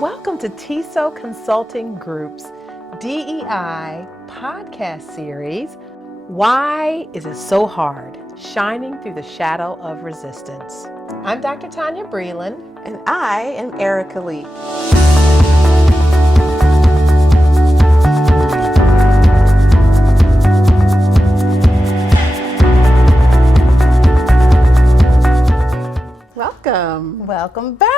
Welcome to TESO Consulting Group's DEI podcast series, Why Is It So Hard? Shining Through the Shadow of Resistance. I'm Dr. Tonya Breland. And I am Erika Lee. Welcome. Welcome back.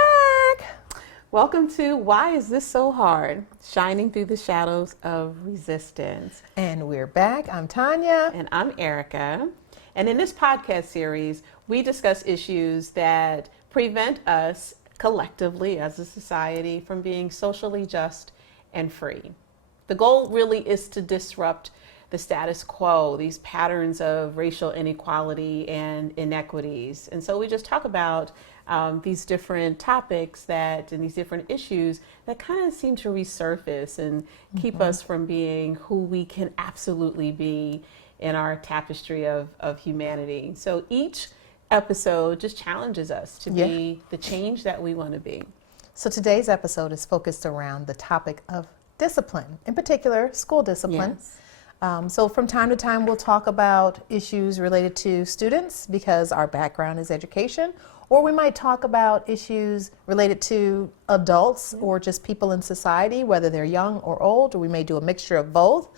Welcome to Why Is This So Hard? Shining Through the Shadows of Resistance. And we're back. I'm Tonya. And I'm Erika. And in this podcast series, we discuss issues that prevent us collectively as a society from being socially just and free. The goal really is to disrupt the status quo, these patterns of racial inequality and inequities. And so we just talk about these different topics and these different issues that kind of seem to resurface and keep us from being who we can absolutely be in our tapestry of humanity. So each episode just challenges us to be the change that we want to be. So today's episode is focused around the topic of discipline, in particular school discipline. Yes. So from time to time, we'll talk about issues related to students because our background is education, or we might talk about issues related to adults or just people in society, whether they're young or old, or we may do a mixture of both.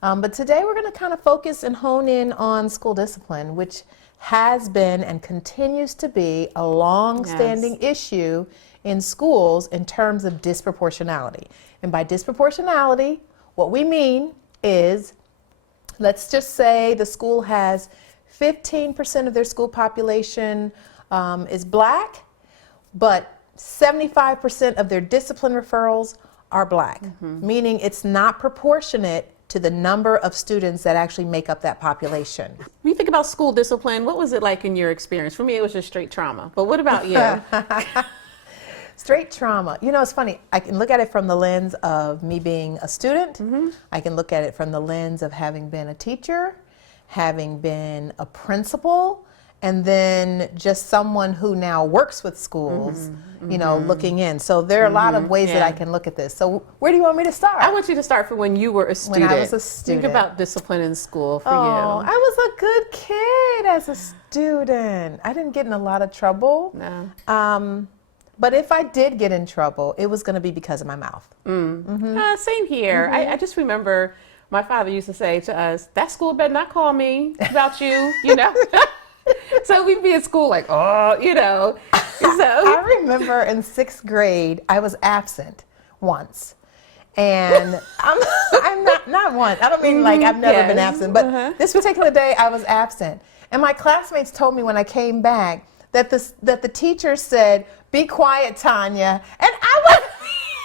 But today we're going to kind of focus and hone in on school discipline, which has been and continues to be a long-standing issue in schools in terms of disproportionality. And by disproportionality, what we mean is, let's just say the school has 15% of their school population is Black, but 75% of their discipline referrals are Black, meaning it's not proportionate to the number of students that actually make up that population. When you think about school discipline, what was it like in your experience? For me, it was just straight trauma. But what about you? Straight trauma. You know, it's funny. I can look at it from the lens of me being a student. I can look at it from the lens of having been a teacher, having been a principal, and then just someone who now works with schools, you know, looking in. So there are a lot of ways that I can look at this. So where do you want me to start? I want you to start from when you were a student. When I was a student. Think about discipline in school for Oh, you. I was a good kid as a student. I didn't get in a lot of trouble. No. But if I did get in trouble, it was going to be because of my mouth. Same here. I just remember my father used to say to us, that school better not call me about you, you know. So we'd be at school like, oh, you know. So I remember in 6th grade, I was absent once. And I'm not once. I don't mean like I've never been absent, but this particular day I was absent. And my classmates told me when I came back that the teacher said, "Be quiet, Tonya." And I wasn't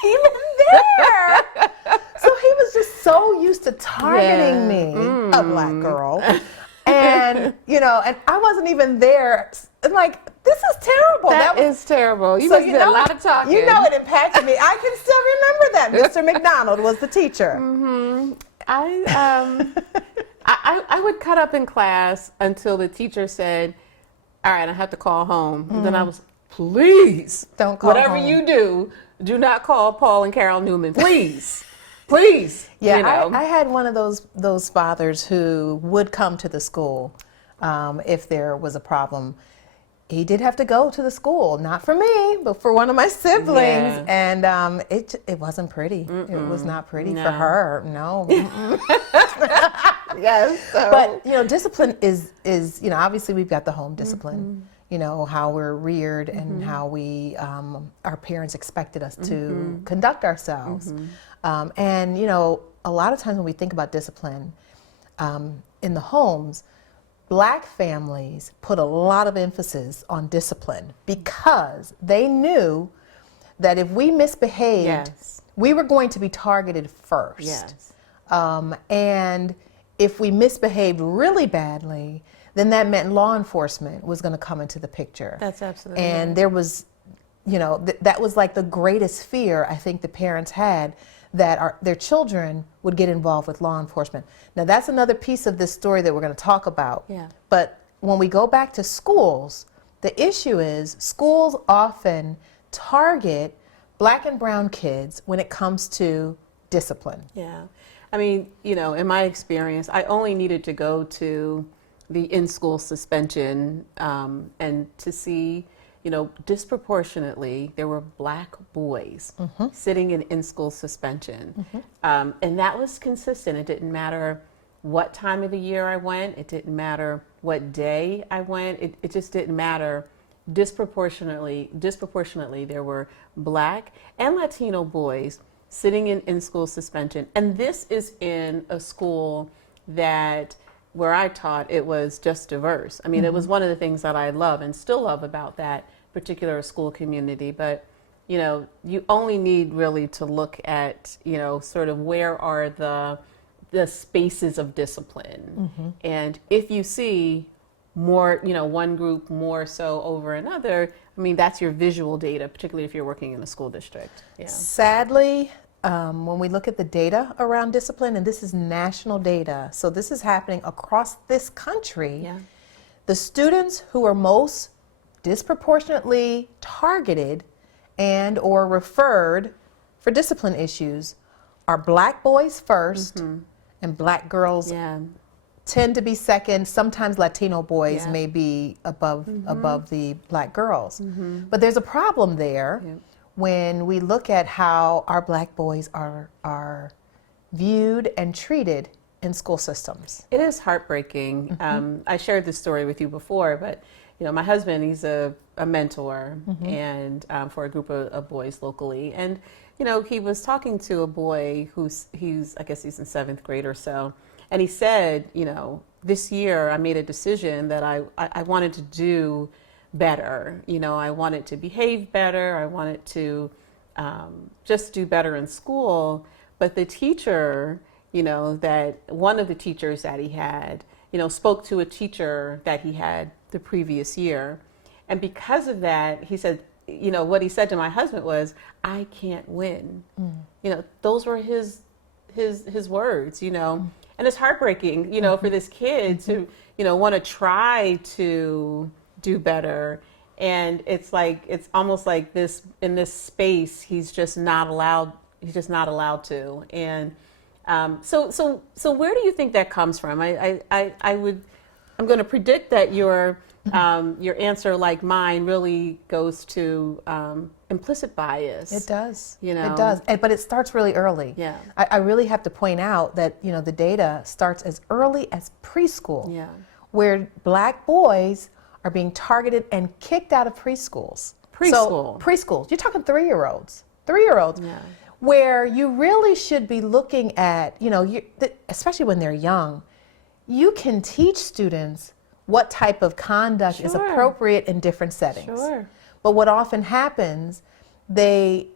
even there. So he was just so used to targeting me, a Black girl. And, you know, and I wasn't even there. I'm like, this is terrible. That is terrible. You must did a lot of talking. You know it impacted me. I can still remember that. Mr. McDonald was the teacher. I would cut up in class until the teacher said, all right, I have to call home. And then I was, please, don't call whatever home. you do not call Paul and Carol Newman, please. Please. Yeah, you know. I had one of those fathers who would come to the school if there was a problem. He did have to go to the school, not for me, but for one of my siblings, and it wasn't pretty. It was not pretty for her. No. Yes. So. But you know, discipline is you know, obviously we've got the home discipline. You know, how we're reared and how we our parents expected us to conduct ourselves. And, you know, a lot of times when we think about discipline in the homes, Black families put a lot of emphasis on discipline because they knew that if we misbehaved, we were going to be targeted first. And if we misbehaved really badly, then that meant law enforcement was going to come into the picture. That's absolutely And right. there was, you know, that was like the greatest fear I think the parents had, that their children would get involved with law enforcement. Now that's another piece of this story that we're going to talk about. But when we go back to schools, the issue is schools often target Black and brown kids when it comes to discipline? Yeah. I mean, in my experience, I only needed to go to the in-school suspension and to see, disproportionately, there were Black boys sitting in school suspension. And that was consistent. It didn't matter what time of the year I went. It didn't matter what day I went. It just didn't matter. Disproportionately, there were Black and Latino boys sitting in school suspension. And this is in a school that where I taught, it was just diverse. I mean, it was one of the things that I love and still love about that particular school community. But, you only need really to look at, sort of where are the spaces of discipline. And if you see more, one group more so over another, I mean, that's your visual data, particularly if you're working in a school district. Yeah. Sadly, when we look at the data around discipline, and this is national data, so this is happening across this country, Yeah. the students who are most disproportionately targeted and or referred for discipline issues are Black boys first, and Black girls Yeah. tend to be second. Sometimes Latino boys Yeah. may be above the Black girls. But there's a problem there Yeah. when we look at how our Black boys are viewed and treated in school systems. It is heartbreaking. I shared this story with you before, but my husband, he's a mentor and for a group of boys locally, and he was talking to a boy I guess he's in 7th grade or so, and he said, this year I made a decision that I wanted to do better. I wanted to behave better. I wanted to just do better in school. But the teacher, that one of the teachers that he had, spoke to a teacher that he had the previous year. And because of that, he said, what he said to my husband was, I can't win. Those were his words, and it's heartbreaking, for this kid to, want to try to do better. And it's almost like this, in this space, he's just not allowed to. And so where do you think that comes from? I'm going to predict that your answer, like mine, really goes to implicit bias. It does. You know? It does. But it starts really early. Yeah. I really have to point out that, the data starts as early as preschool, Yeah. where Black boys are being targeted and kicked out of preschools. Preschool. So, preschools. You're talking 3-year-olds. 3-year-olds. Yeah. Where you really should be looking at, especially when they're young, you can teach students what type of conduct is Sure. appropriate in different settings. Sure. But what often happens, they,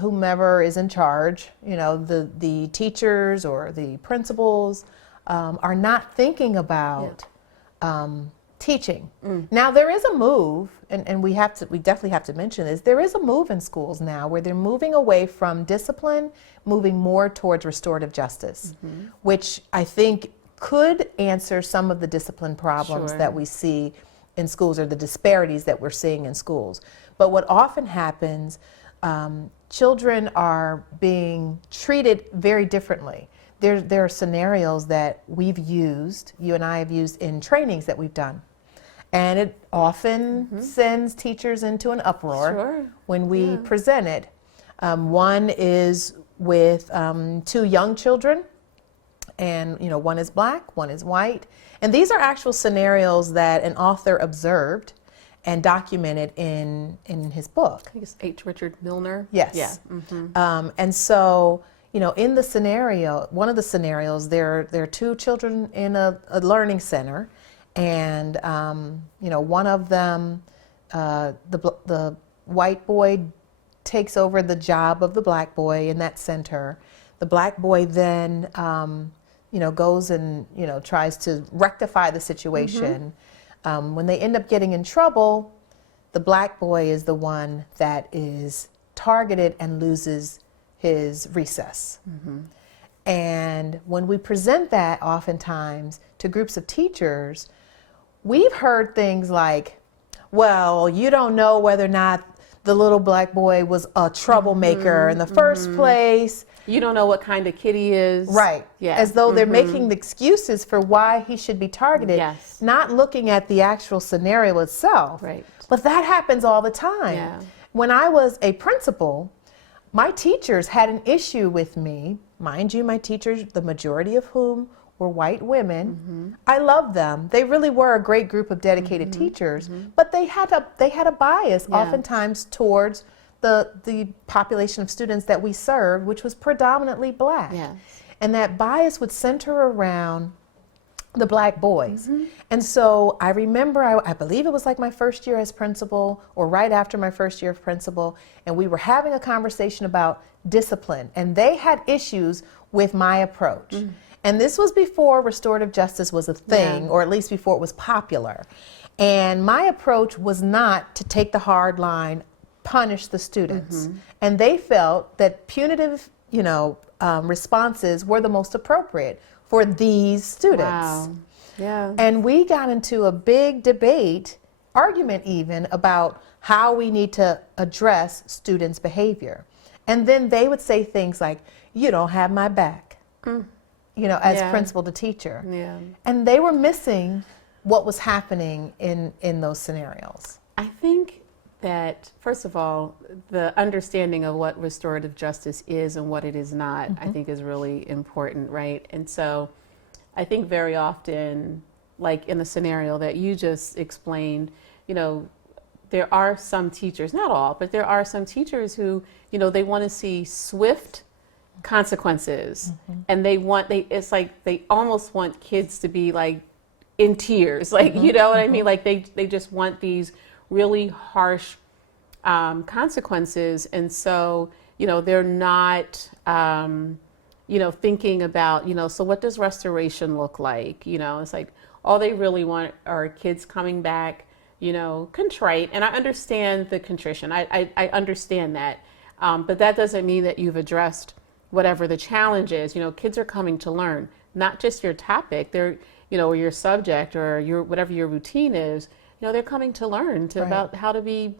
whomever is in charge, the teachers or the principals are not thinking about teaching. Now there is a move, and we definitely have to mention this. There is a move in schools now where they're moving away from discipline, moving more towards restorative justice, which I think could answer some of the discipline problems Sure. that we see in schools, or the disparities that we're seeing in schools. But what often happens, children are being treated very differently. There are scenarios that you and I have used in trainings that we've done. And it often sends teachers into an uproar Sure. when we present it. One is with 2 young children, and one is Black, one is white. And these are actual scenarios that an author observed and documented in his book. I think it's H. Richard Milner. Yes. Yeah. And so, in the scenario, one of the scenarios, there are 2 children in a learning center, and one of them, the white boy takes over the job of the Black boy in that center. The Black boy then, goes and tries to rectify the situation. When they end up getting in trouble, the Black boy is the one that is targeted and loses his recess. And when we present that oftentimes to groups of teachers, we've heard things like, well, you don't know whether or not the little black boy was a troublemaker in the first place. You don't know what kind of kid he is. Right. Yeah. As though they're making the excuses for why he should be targeted, Yes. not looking at the actual scenario itself. Right. But that happens all the time. Yeah. When I was a principal, my teachers had an issue with me. Mind you, my teachers, the majority of whom were white women. I loved them. They really were a great group of dedicated teachers, but they had a bias oftentimes towards the population of students that we served, which was predominantly black. Yes. And that bias would center around the black boys. And so I remember, I believe it was like my first year as principal or right after my first year of principal, and we were having a conversation about discipline, and they had issues with my approach. And this was before restorative justice was a thing, or at least before it was popular. And my approach was not to take the hard line, punish the students. And they felt that punitive, responses were the most appropriate for these students. Wow. Yeah. And we got into a big debate, argument even, about how we need to address students' behavior. And then they would say things like, "You don't have my back," as principal to teacher. Yeah. And they were missing what was happening in those scenarios. I think that, first of all, the understanding of what restorative justice is and what it is not, I think is really important, right? And so I think very often, like in the scenario that you just explained, there are some teachers, not all, but there are some teachers who, they want to see swift consequences, and it's like they almost want kids to be like in tears, like, you know what I mean? Like they just want these really harsh consequences. And so, they're not, thinking about, so what does restoration look like? It's like all they really want are kids coming back, contrite. And I understand the contrition. I understand that. But that doesn't mean that you've addressed whatever the challenge is. Kids are coming to learn, not just your topic. They're, or your subject or whatever your routine is. They're coming to learn about how to be,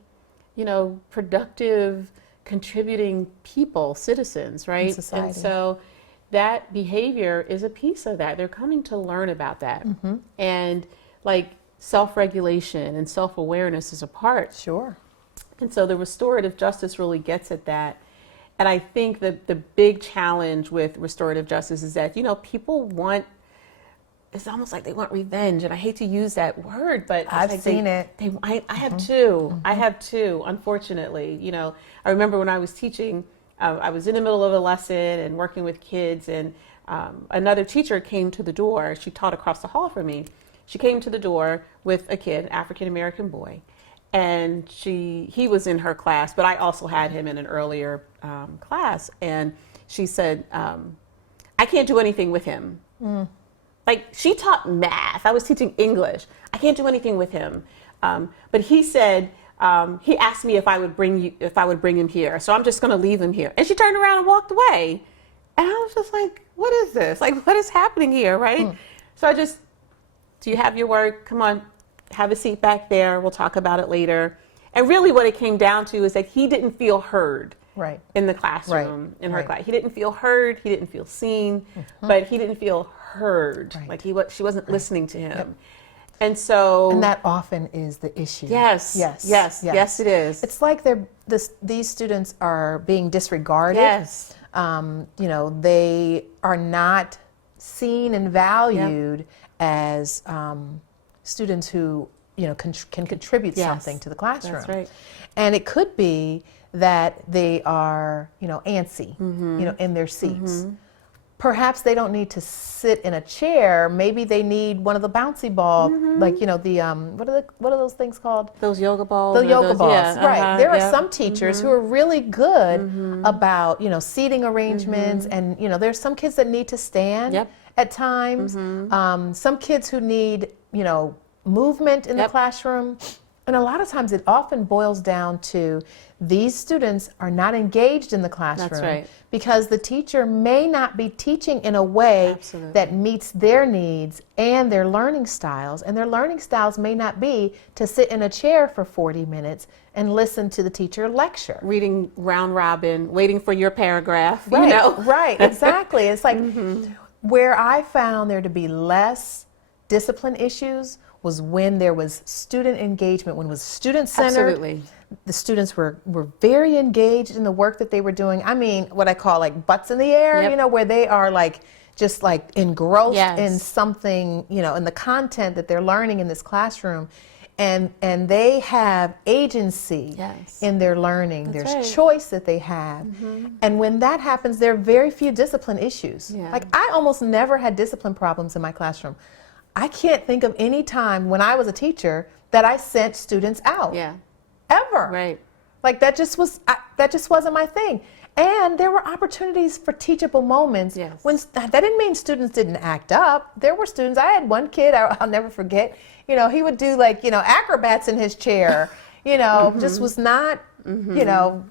productive, contributing people, citizens, right? In society. And so that behavior is a piece of that. They're coming to learn about that. And like self-regulation and self-awareness is a part. Sure. And so the restorative justice really gets at that. And I think that the big challenge with restorative justice is that, people want, it's almost like they want revenge, and I hate to use that word, but I've like seen it. I have too. I have too, unfortunately. I remember when I was teaching, I was in the middle of a lesson and working with kids, and another teacher came to the door. She taught across the hall from me. She came to the door with a kid, an African-American boy, and he was in her class, but I also had him in an earlier class, and she said, I can't do anything with him. Like, she taught math. I was teaching English. I can't do anything with him. But he said, he asked me if I would bring him here. So I'm just going to leave him here. And she turned around and walked away. And I was just like, what is this? Like, what is happening here, right? So do you have your work? Come on, have a seat back there. We'll talk about it later. And really what it came down to is that he didn't feel heard. Right. In the classroom, in her class. He didn't feel heard, he didn't feel seen, but he didn't feel heard. Right. Like she wasn't listening to him. And so... And that often is the issue. Yes, it is. It's like these students are being disregarded. Yes. They are not seen and valued as students who, can contribute something to the classroom. That's right. And it could be that they are, antsy, in their seats. Perhaps they don't need to sit in a chair. Maybe they need one of the bouncy ball, like, what are those things called? Those yoga balls. The yoga balls, yeah, right. There are some teachers who are really good about, seating arrangements, and, there's some kids that need to stand at times. Some kids who need, movement in the classroom. And a lot of times it often boils down to these students are not engaged in the classroom. That's right. Because the teacher may not be teaching in a way Absolutely. that meets their needs and their learning styles. And their learning styles may not be to sit in a chair for 40 minutes and listen to the teacher lecture. Reading round robin, waiting for your paragraph, Right, you know? right, exactly. It's like where I found there to be less discipline issues was when there was student engagement, when it was student-centered. Absolutely. The students were very engaged in the work that they were doing. I mean, what I call like butts in the air, Yep. you know, where they are like just like engrossed Yes. in something, you know, in the content that they're learning in this classroom. And they have agency Yes. in their learning. That's There's right. choice that they have. And when that happens, there are very few discipline issues. Yeah. Like I almost never had discipline problems in my classroom. I can't think of any time when I was a teacher that I sent students out. Yeah. Ever. Right. Like that just wasn't my thing. And there were opportunities for teachable moments. Yes. When that didn't mean students didn't act up. There were students. I had one kid I'll never forget. You know, he would do like, you know, acrobats in his chair. You know, just was not, you know,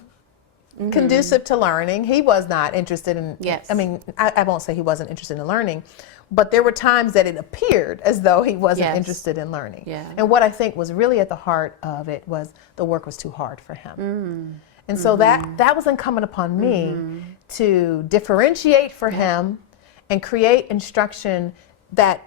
conducive to learning. He was not interested in. Yes. I mean, I won't say he wasn't interested in learning, but there were times that it appeared as though he wasn't Yes. interested in learning. Yeah. And what I think was really at the heart of it was the work was too hard for him. And so that was incumbent upon me to differentiate for him and create instruction that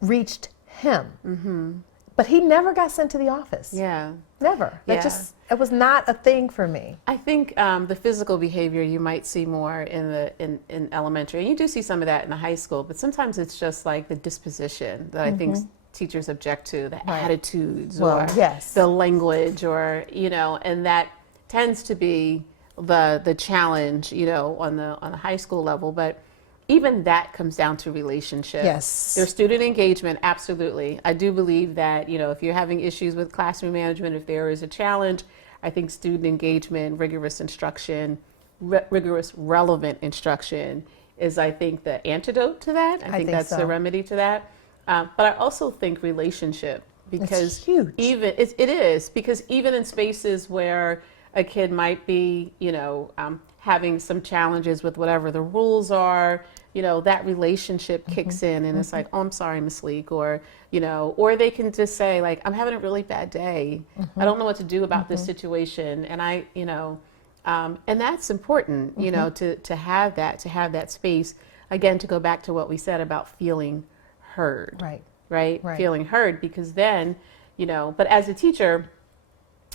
reached him. But he never got sent to the office. Yeah. Never. Yeah. It was not a thing for me. I think the physical behavior you might see more in elementary, and you do see some of that in the high school, but sometimes it's just like the disposition that I think teachers object to, the attitudes or yes. the language, or you know, and that tends to be the challenge, you know, on the high school level. But even that comes down to relationship. Yes. There's student engagement, absolutely. I do believe that, you know, if you're having issues with classroom management, if there is a challenge, I think student engagement, rigorous instruction, rigorous relevant instruction is, I think, the antidote to that. I think that's so. the remedy to that. But I also think relationship, because It's huge. even it is, because even in spaces where a kid might be, you know, having some challenges with whatever the rules are, you know, that relationship kicks in and it's like, oh, I'm sorry, Miss Leek, or, you know, or they can just say like, I'm having a really bad day. I don't know what to do about this situation. And I, you know, and that's important, you know, to have that space, again, to go back to what we said about feeling heard, right? Feeling heard, because then, you know, but as a teacher,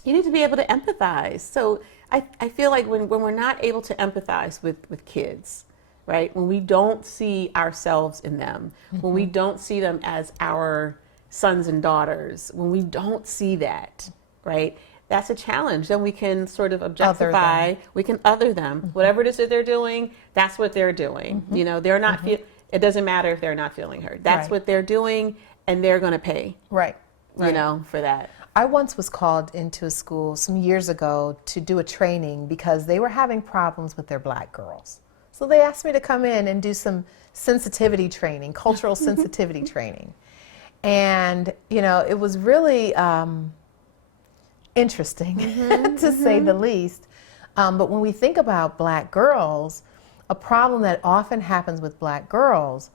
you need to be able to empathize. So I feel like when we're not able to empathize with kids, right? When we don't see ourselves in them, when we don't see them as our sons and daughters, when we don't see that, right? That's a challenge. Then we can sort of objectify, we can other them. Whatever it is that they're doing, that's what they're doing. You know, they're not, it doesn't matter if they're not feeling heard. That's what they're doing, and they're going to pay, you know, for that. I once was called into a school some years ago to do a training because they were having problems with their black girls. So they asked me to come in and do some sensitivity training, cultural sensitivity training. And, you know, it was really interesting, to say the least. But when we think about black girls, a problem that often happens with black girls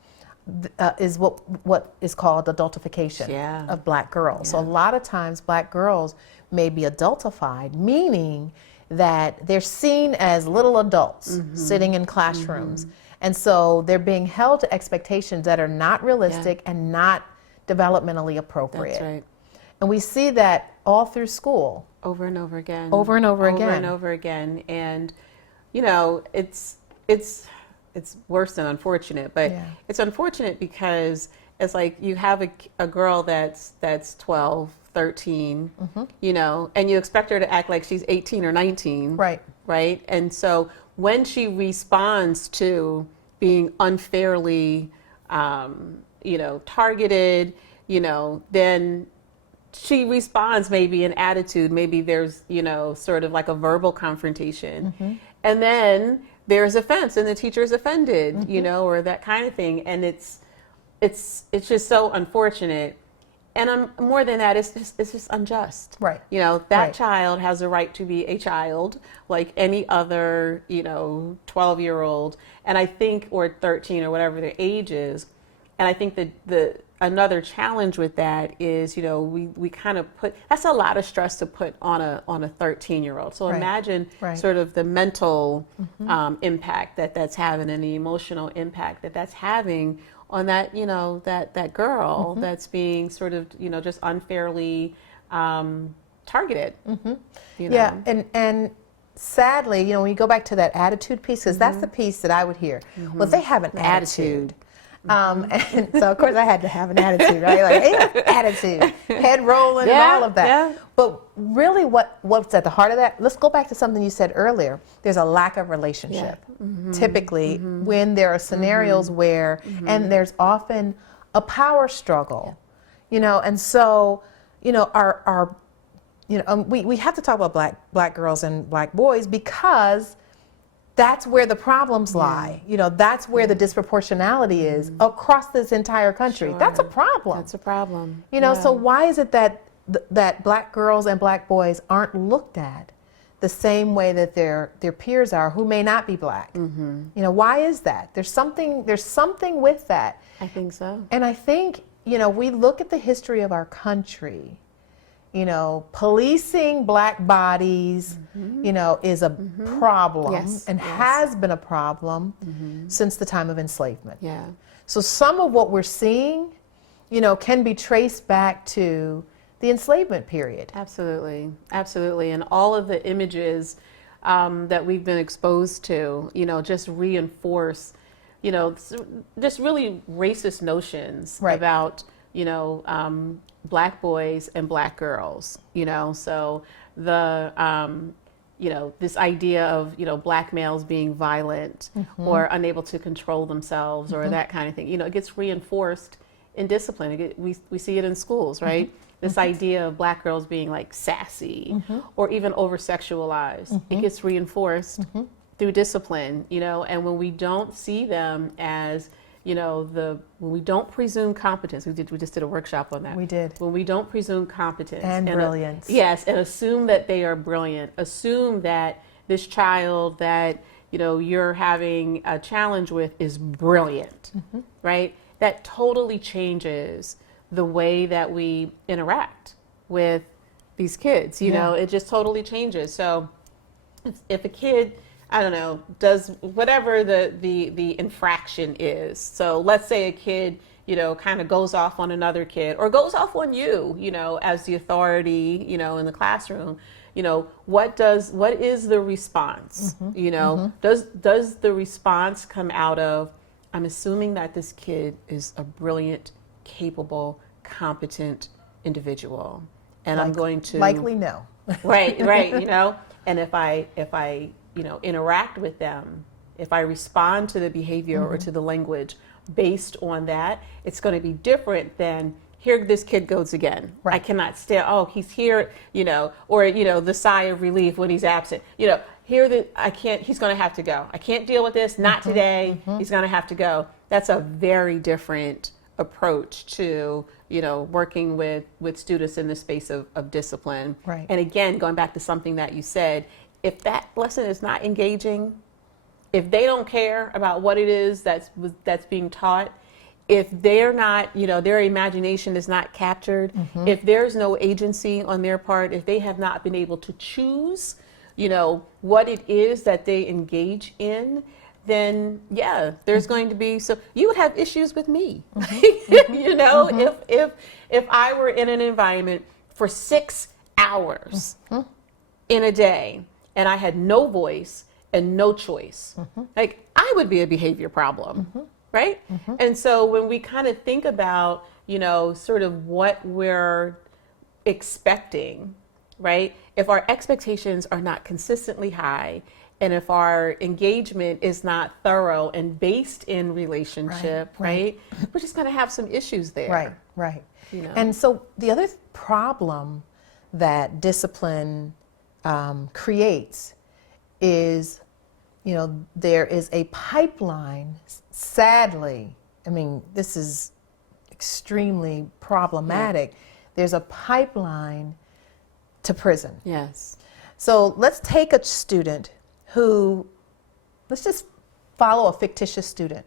is what is called adultification of black girls. So a lot of times black girls may be adultified, meaning that they're seen as little adults sitting in classrooms. And so they're being held to expectations that are not realistic and not developmentally appropriate. That's right. And we see that all through school. Over and over again. Over and over again. Over and over again. And, you know, it's worse than unfortunate, but it's unfortunate because it's like you have a girl that's 12, 13, you know, and you expect her to act like she's 18 or 19. Right? And so when she responds to being unfairly, you know, targeted, you know, then she responds maybe in attitude, maybe there's, you know, sort of like a verbal confrontation. And then there's offense and the teacher's offended, you know, or that kind of thing. And it's just so unfortunate. and more than that, it's just unjust. Right. You know, that Right. child has a right to be a child like any other, 12-year-old, and I think, or 13 or whatever their age is. And I think that another challenge with that is, we kind of that's a lot of stress to put on a 13-year-old. So Right. imagine Right. sort of the mental impact that's having, and the emotional impact that's having on that, that girl that's being sort of, just unfairly targeted. Yeah, and sadly, when you go back to that attitude piece, because that's the piece that I would hear. Well, they have an attitude. And so, of course, I had to have an attitude, right? Like, hey, attitude, head rolling, and all of that. Yeah. But really, what's at the heart of that? Let's go back to something you said earlier. There's a lack of relationship, typically, when there are scenarios where, and there's often a power struggle, and so, our we have to talk about black girls and black boys because that's where the problems lie. That's where the disproportionality is across this entire country. Sure. That's a problem. That's a problem. So why is it that that black girls and black boys aren't looked at the same way that their peers are who may not be black? Why is that? There's something with that. I think so. And I think, we look at the history of our country. Policing black bodies, is a problem and has been a problem since the time of enslavement. Yeah. So some of what we're seeing, can be traced back to the enslavement period. Absolutely. Absolutely. And all of the images that we've been exposed to, just reinforce, just really racist notions about, black boys and black girls, so the, this idea of, black males being violent or unable to control themselves or that kind of thing, it gets reinforced in discipline. We see it in schools, right? This idea of black girls being like sassy or even over sexualized, it gets reinforced through discipline, and when we don't see them as when we don't presume competence, we just did a workshop on that. We did. When we don't presume competence And brilliance. Yes, and assume that they are brilliant, assume that this child that, you're having a challenge with is brilliant, right? That totally changes the way that we interact with these kids, it just totally changes. So if a kid, I don't know, does whatever the infraction is. So let's say a kid, kind of goes off on another kid or goes off on you, as the authority, in the classroom, what is the response? Does the response come out of, I'm assuming that this kid is a brilliant, capable, competent individual, and I'm going to likely no. right, and if I interact with them, if I respond to the behavior or to the language based on that, it's going to be different than here this kid goes again. Right. I cannot stand, he's here, or, the sigh of relief when he's absent. I can't, he's going to have to go. I can't deal with this, not today, he's going to have to go. That's a very different approach to, working with students in the space of discipline. Right. And again, going back to something that you said, if that lesson is not engaging, if they don't care about what it is that's being taught, if they're not, their imagination is not captured, if there's no agency on their part, if they have not been able to choose, what it is that they engage in, then there's going to be, so you would have issues with me, if I were in an environment for 6 hours in a day and I had no voice and no choice, like I would be a behavior problem, right? And so when we kind of think about, sort of what we're expecting, right? If our expectations are not consistently high, and if our engagement is not thorough and based in relationship, right? We're just going to have some issues there. Right. And so the other problem that discipline creates is, there is a pipeline, sadly, I mean, this is extremely problematic, there's a pipeline to prison. Yes. So let's take a student who, let's just follow a fictitious student.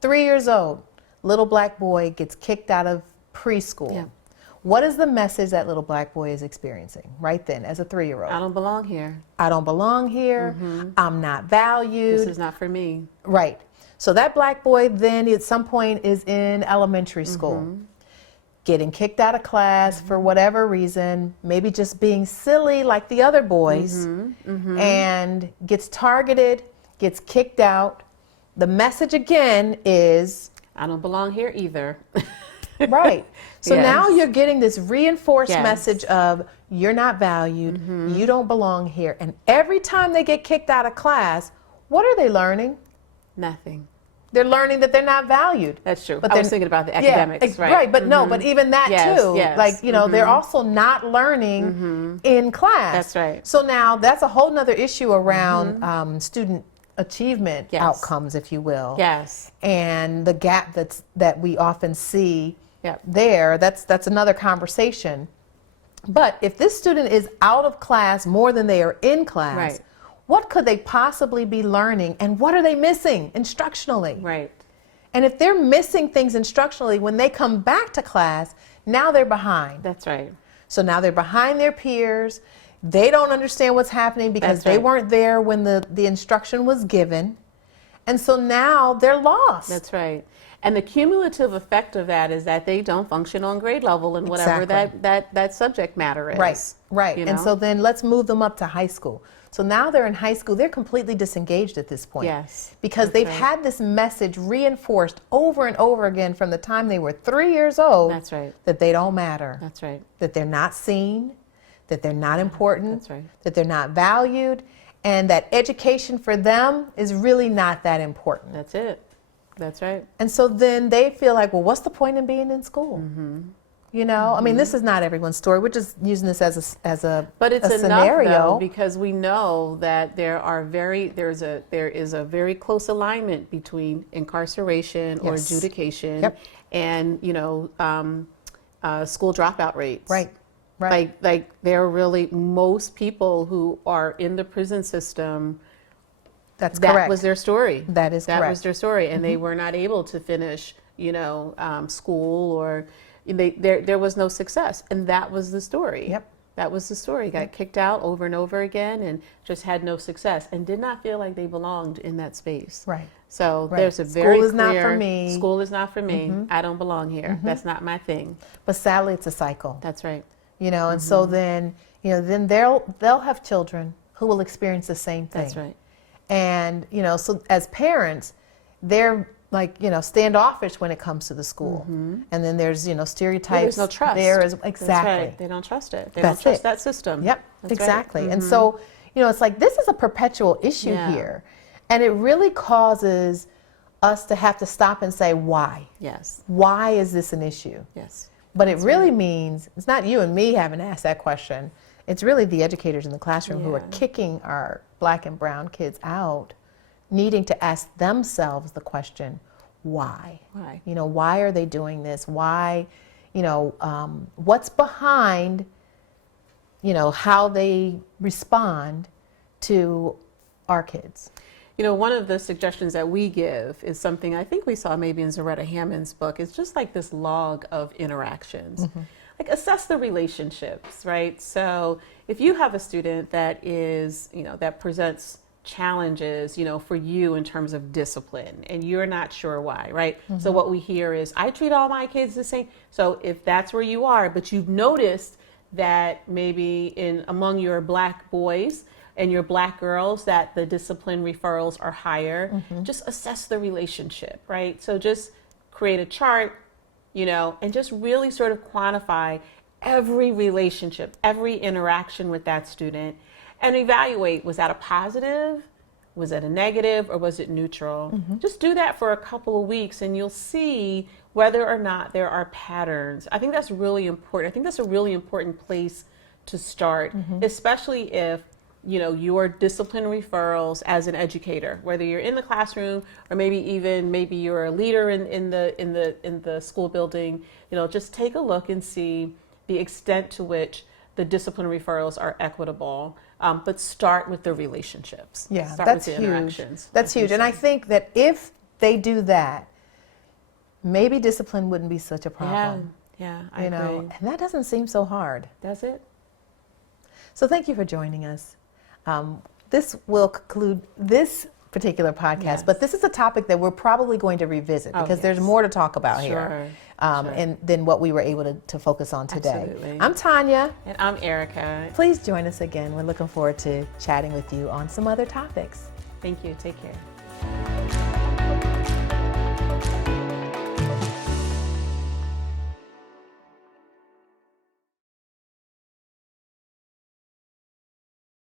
3 years old, little black boy gets kicked out of preschool. Yeah. What is the message that little black boy is experiencing right then as a 3-year-old? I don't belong here. I don't belong here. I'm not valued. This is not for me. Right. So that black boy then at some point is in elementary school, getting kicked out of class for whatever reason, maybe just being silly like the other boys, and gets targeted, gets kicked out. The message again is, I don't belong here either. right. So Yes. now you're getting this reinforced Yes. message of you're not valued, you don't belong here. And every time they get kicked out of class, what are they learning? Nothing. They're learning that they're not valued. That's true. But I was they're- thinking about the Yeah, academics, right? Right, but no, but even that Yes, too. yes. Like, you know, they're also not learning in class. That's right. So now that's a whole nother issue around student achievement Yes. outcomes, if you will. Yes. And the gap that we often see Yep. there, that's another conversation. But if this student is out of class more than they are in class, Right. what could they possibly be learning and what are they missing instructionally? Right. And if they're missing things instructionally, when they come back to class, now they're behind. That's right. So now they're behind their peers. They don't understand what's happening because That's they right. weren't there when the instruction was given. And so now they're lost. That's right. And the cumulative effect of that is that they don't function on grade level in whatever Exactly. that subject matter is. Right, right. You And know? so then let's move them up to high school. So now they're in high school, they're completely disengaged at this point. Yes, Because that's they've right. had this message reinforced over and over again from the time they were 3 years old That's right. that they don't matter, That's right. that they're not seen, that they're not important, That's right. that they're not valued, and that education for them is really not that important. That's it. That's right. And so then they feel like, well, what's the point in being in school? You know, I mean, this is not everyone's story. We're just using this as a But it's a enough scenario. though, because we know that there is a very close alignment between incarceration or Yes. adjudication Yep. and school dropout rates. Right, right. Like there are really most people who are in the prison system. That's That correct. was their story. That is That was correct. their story, and they were not able to finish, school, or there was no success, and that was the story. Yep. That was the story. Got kicked out over and over again, and just had no success, and did not feel like they belonged in that space. Right. So Right. there's a School very is not for clear, me. School is not for me. I don't belong here. That's not my thing. But sadly, it's a cycle. That's right. You know, and so then, then they'll have children who will experience the same thing. That's right. And, so as parents, they're like, standoffish when it comes to the school. And then there's, stereotypes. There's no trust. There is, That's exactly. right. They don't trust it. They That's don't trust it. that system. Yep, That's right. exactly. And so, it's like this is a perpetual issue Yeah. here. And it really causes us to have to stop and say, why? Yes. Why is this an issue? Yes. But it really means it's not you and me having asked that question. It's really the educators in the classroom who are Yeah. kicking our black and brown kids out, needing to ask themselves the question, why? Why? Why are they doing this? Why, what's behind, how they respond to our kids? One of the suggestions that we give is something I think we saw maybe in Zaretta Hammond's book. It's just like this log of interactions. Like assess the relationships, right? So if you have a student that is, that presents challenges, for you in terms of discipline, and you're not sure why, right? So what we hear is, I treat all my kids the same. So if that's where you are, but you've noticed that maybe among your black boys and your black girls that the discipline referrals are higher, just assess the relationship, right? So just create a chart, and just really sort of quantify every relationship, every interaction with that student, and evaluate, was that a positive, was it a negative, or was it neutral? Just do that for a couple of weeks and you'll see whether or not there are patterns. I think that's really important. I think that's a really important place to start, especially if your discipline referrals as an educator, whether you're in the classroom or maybe you're a leader in the school building, just take a look and see, the extent to which the discipline referrals are equitable, but start with the relationships. Yeah, start that's with the huge. interactions. That's huge. And I think that if they do that, maybe discipline wouldn't be such a problem. Yeah, I agree. And that doesn't seem so hard. That's it. So thank you for joining us. This will conclude this particular podcast, Yes. but this is a topic that we're probably going to revisit Oh, because there's yes. more to talk about Sure, here sure. and than what we were able to focus on today. Absolutely. I'm Tonya. And I'm Erika. Please join us again. We're looking forward to chatting with you on some other topics. Thank you. Take care.